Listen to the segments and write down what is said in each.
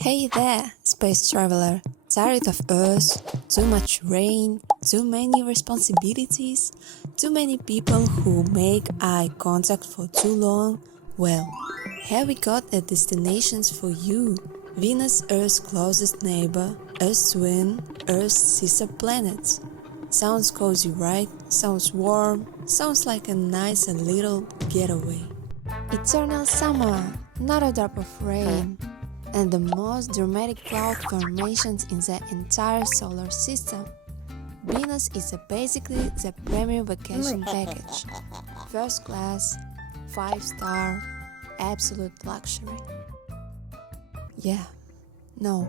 Hey there, space traveler. Tired of Earth? Too much rain? Too many responsibilities? Too many people who make eye contact for too long? Well, here we got a destinations for you. Venus, Earth's closest neighbor, Earth's twin, Earth's sister planet. Sounds cozy, right? Sounds warm. Sounds like a nice little getaway. Eternal summer, not a drop of rain, and the most dramatic cloud formations in the entire solar system. Venus is basically the premier vacation package. First class, 5-star, absolute luxury. Yeah, no,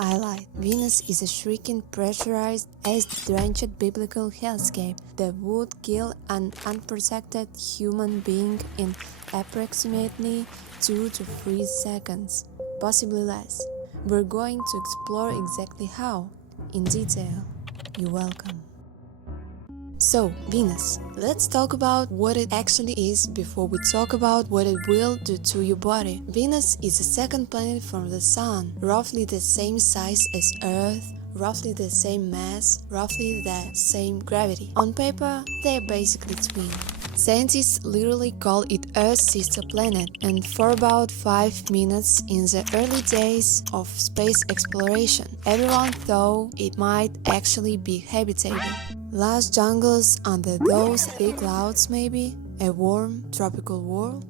I lied. Venus is a shrieking, pressurized, ice-drenched biblical hellscape that would kill an unprotected human being in approximately 2 to 3 seconds, possibly less. We're going to explore exactly how, in detail. You're welcome. So, Venus. Let's talk about what it actually is before we talk about what it will do to your body. Venus is the second planet from the Sun, roughly the same size as Earth, roughly the same mass, roughly the same gravity. On paper, they're basically twins. Scientists literally call it Earth's sister planet, and for about 5 minutes in the early days of space exploration, everyone thought it might actually be habitable. Lush jungles under those thick clouds, maybe? A warm, tropical world?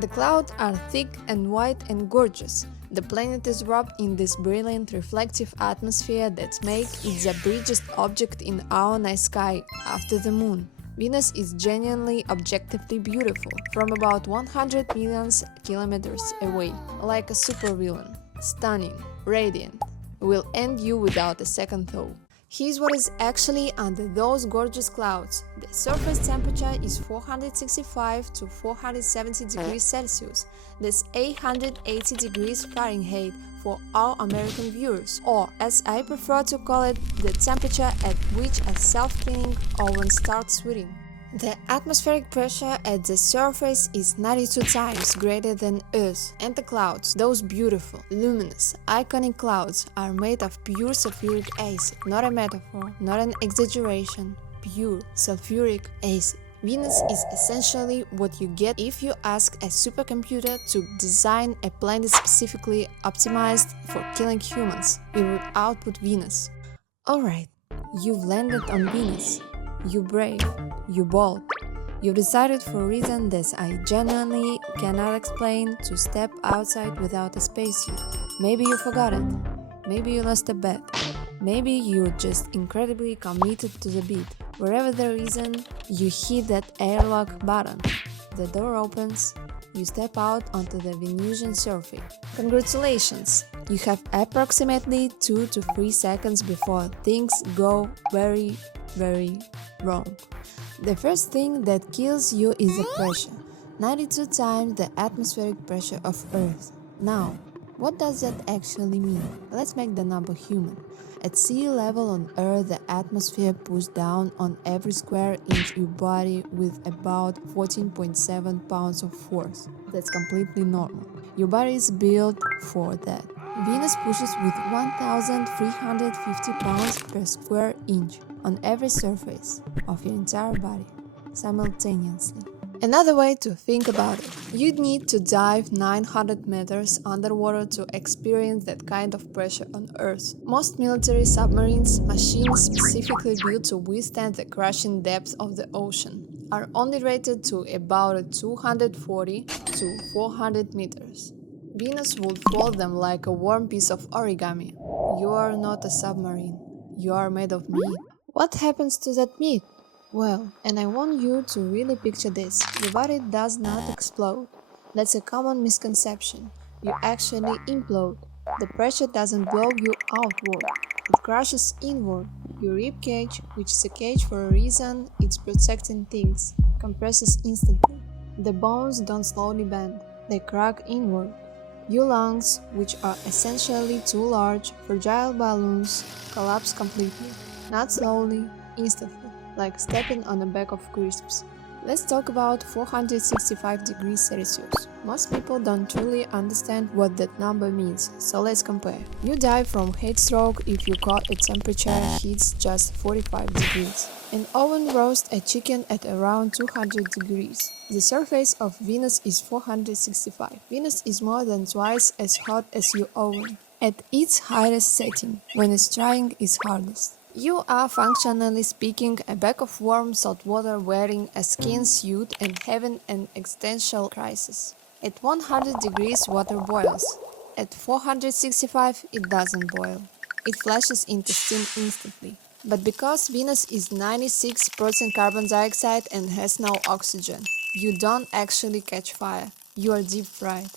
The clouds are thick and white and gorgeous. The planet is wrapped in this brilliant reflective atmosphere that makes it the brightest object in our night sky after the moon. Venus is genuinely objectively beautiful, from about 100 million kilometers away, like a supervillain. Stunning, radiant, will end you without a second thought. Here's what is actually under those gorgeous clouds. The surface temperature is 465 to 470 degrees Celsius. That's 880 degrees Fahrenheit for our American viewers, or as I prefer to call it, the temperature at which a self-cleaning oven starts sweating. The atmospheric pressure at the surface is 92 times greater than Earth, and the clouds, those beautiful, luminous, iconic clouds, are made of pure sulfuric acid, not a metaphor, not an exaggeration, pure sulfuric acid. Venus is essentially what you get if you ask a supercomputer to design a planet specifically optimized for killing humans. It would output Venus. Alright, you've landed on Venus. You're brave, you're bold. You decided for a reason that I genuinely cannot explain to step outside without a spacesuit. Maybe you forgot it. Maybe you lost a bet. Maybe you're just incredibly committed to the beat. Wherever the reason, you hit that airlock button. The door opens. You step out onto the Venusian surface. Congratulations! You have approximately 2 to 3 seconds before things go very wrong. The first thing that kills you is the pressure. 92 times the atmospheric pressure of Earth. Now, what does that actually mean? Let's make the number human. At sea level on Earth, the atmosphere pushes down on every square inch of your body with about 14.7 pounds of force. That's completely normal. Your body is built for that. Venus pushes with 1,350 pounds per square inch on every surface of your entire body, simultaneously. Another way to think about it, you'd need to dive 900 meters underwater to experience that kind of pressure on Earth. Most military submarines, machines specifically built to withstand the crushing depths of the ocean, are only rated to about 240 to 400 meters. Venus would fold them like a warm piece of origami. You are not a submarine. You are made of meat. What happens to that meat? Well, and I want you to really picture this. Your body does not explode. That's a common misconception. You actually implode. The pressure doesn't blow you outward. It crushes inward. Your rib cage, which is a cage for a reason, it's protecting things, compresses instantly. The bones don't slowly bend. They crack inward. Your lungs, which are essentially two large, fragile balloons, collapse completely. Not slowly, instantly, like stepping on a bag of crisps. Let's talk about 465 degrees Celsius. Most people don't truly understand what that number means, so let's compare. You die from heat stroke if your core temperature hits just 45 degrees. An oven roasts a chicken at around 200 degrees. The surface of Venus is 465. Venus is more than twice as hot as your oven. At its highest setting, when its drying is hardest. You are, functionally speaking, a bag of warm salt water wearing a skin suit and having an existential crisis. At 100 degrees, water boils. At 465, it doesn't boil. It flashes into steam instantly. But because Venus is 96% carbon dioxide and has no oxygen, you don't actually catch fire. You are deep fried.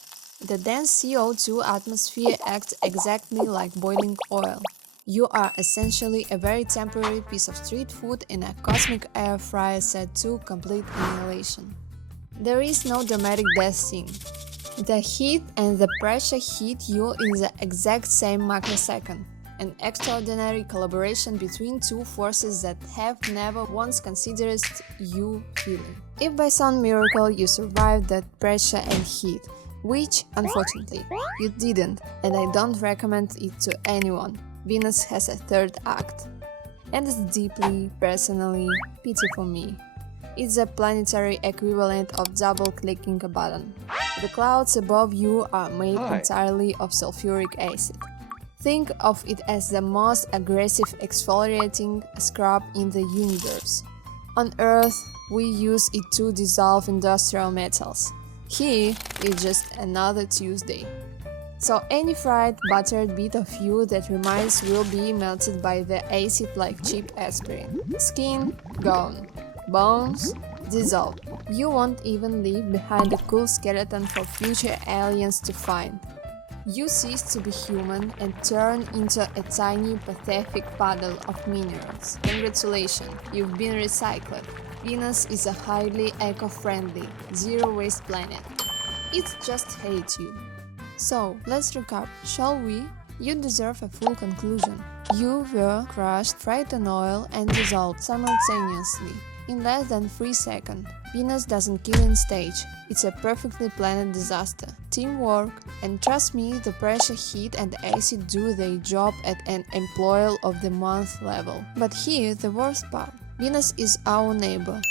The dense CO2 atmosphere acts exactly like boiling oil. You are essentially a very temporary piece of street food in a cosmic air fryer set to complete annihilation. There is no dramatic death scene. The heat and the pressure hit you in the exact same microsecond, an extraordinary collaboration between two forces that have never once considered you feeling. If by some miracle you survived that pressure and heat, which, unfortunately, you didn't, and I don't recommend it to anyone, Venus has a third act. And it's deeply, personally, pity for me. It's a planetary equivalent of double-clicking a button. The clouds above you are made entirely of sulfuric acid. Think of it as the most aggressive exfoliating scrub in the universe. On Earth, we use it to dissolve industrial metals. Here, it's just another Tuesday. So any fried, buttered bit of you that remains will be melted by the acid like cheap aspirin. Skin, gone. Bones, dissolved. You won't even leave behind a cool skeleton for future aliens to find. You cease to be human and turn into a tiny, pathetic puddle of minerals. Congratulations, you've been recycled. Venus is a highly eco-friendly, zero-waste planet. It just hates you. So, let's recap, shall we? You deserve a full conclusion. You were crushed, fried in oil, and dissolved simultaneously, in less than 3 seconds. Venus doesn't kill in stage, it's a perfectly planned disaster. Teamwork, and trust me, the pressure, heat, and acid do their job at an Employee of the Month level. But here, the worst part. Venus is our neighbor,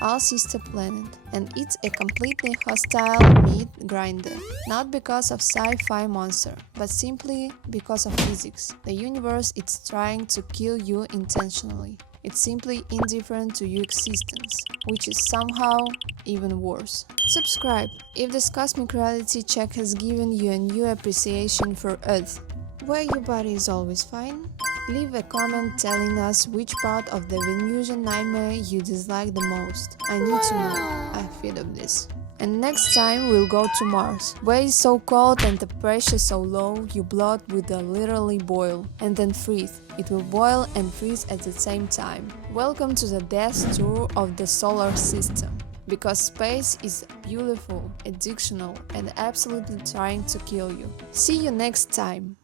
our sister planet, and it's a completely hostile meat grinder. Not because of sci-fi monster, but simply because of physics. The universe is trying to kill you intentionally. It's simply indifferent to your existence, which is somehow even worse. Subscribe if this cosmic reality check has given you a new appreciation for Earth, where your body is always fine. Leave a comment telling us which part of the Venusian nightmare you dislike the most. I need to know. I'm fed of this. And next time we'll go to Mars, where it's so cold and the pressure so low your blood will literally boil and then freeze. It will boil and freeze at the same time. Welcome to the death tour of the solar system. Because space is beautiful, addictional, and absolutely trying to kill you. See you next time.